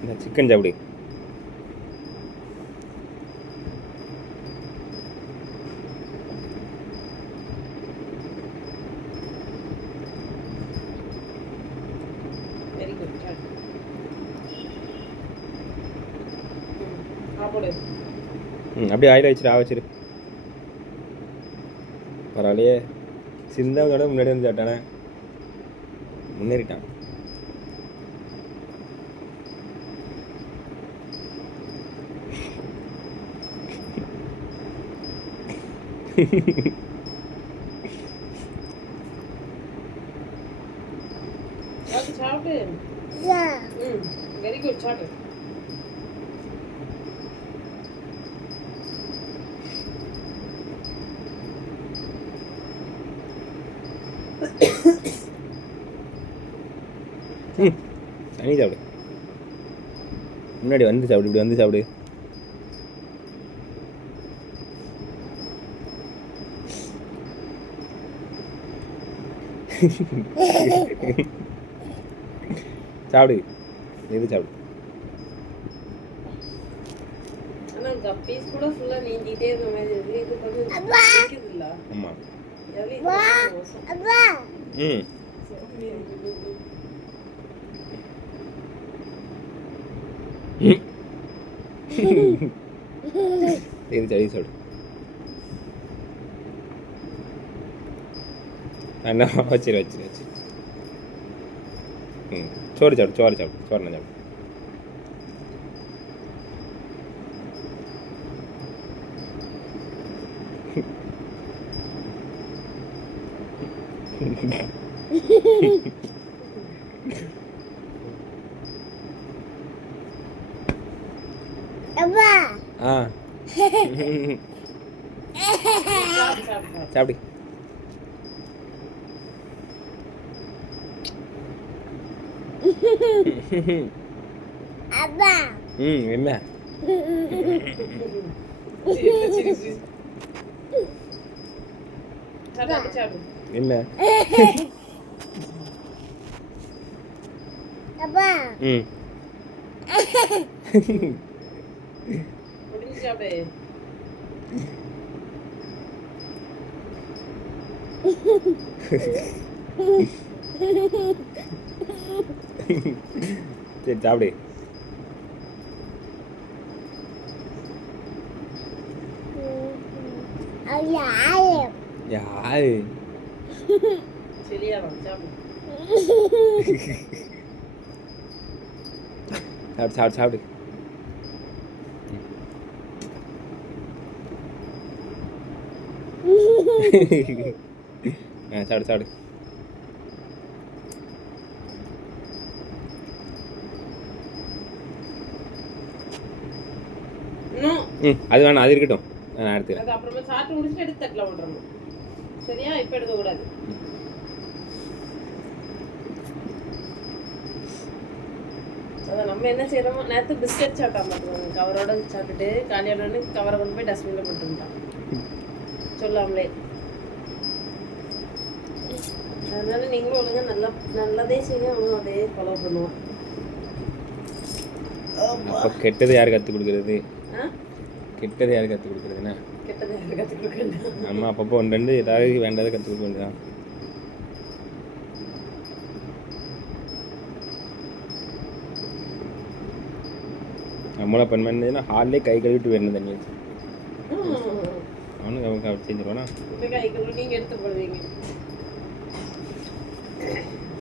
இந்த சிக்கன் சாப்பிடு. Very good. அப்படியே ஆயில் வச்சிரு, வச்சிரு. பரவாயில்லையே, சிந்தாவோட முன்னாடி வந்து சாப்பிட்டானே, முன்னேறிட்டான். சாப்பிடு. Very good. சாப்பிடு. தனி சாப்பிடு. முன்னாடி வந்து சாப்பிடு, இப்படி வந்து சாப்பிடு. சாப்பிடு, எது சாப்பிடு. ஆனா கப்பீஸ் கூட ஃபுல்லா நீந்திட்டே இருந்த மாதிரி இருக்கு. இது கொஞ்சம் நிக்குதுல்ல. ஆமா. அப்பா. இது சரி சாப்பிடு. அண்ணா வச்சிரு. சோறு சாப்பிடு. சோறு சாப்பிடு. சாப்பிடு. என்ன என்ன சரி சாப்பிடு. யாரு சாப்பிடு. சாப்பிடு. அது வேணாம், அது இருக்கட்டும். நான் எடுத்துக்கிறேன். அப்புறமா சாப்பிட்டு முடிச்சுட்டு எடுத்து தட்டல விடுறோம். சரியா? இப்ப எடுக்க கூடாது. அதான் நம்ம என்ன செய்யறோமோ. நேற்று பிஸ்கட் சாப்பிட்டா மாட்டோம், கவரோட சாப்பிட்டுட்டு காலியான கவரை கொண்டு போய் டஸ்ட்பின்ல போட்டுருந்தான் சொல்லாமலே. அதனால நீங்களும் ஒழுங்கா நல்லதே செய்யுங்க, அவனும் அதே ஃபாலோ பண்ணுவான். அப்போ கெட்டது யார் கற்றுக் கொடுக்குறது? கெட்டது யார் கற்றுக் கொடுக்குறதுண்ணா? கெட்டது யார் கற்றுக் கொடுக்குறது? நம்ம அப்பப்போ ஒன்று ரெண்டு ஏதாவது வேண்டாத கற்றுக் கொடுக்க வேண்டியதான். நம்மளை பண்ணா ஹாலிலே கை கழுவிட்டு வேணும் தண்ணி வச்சு. அவனுக்கு செஞ்சிருவானா? கை கழுவி நீங்கள் எடுத்து போடுவீங்க.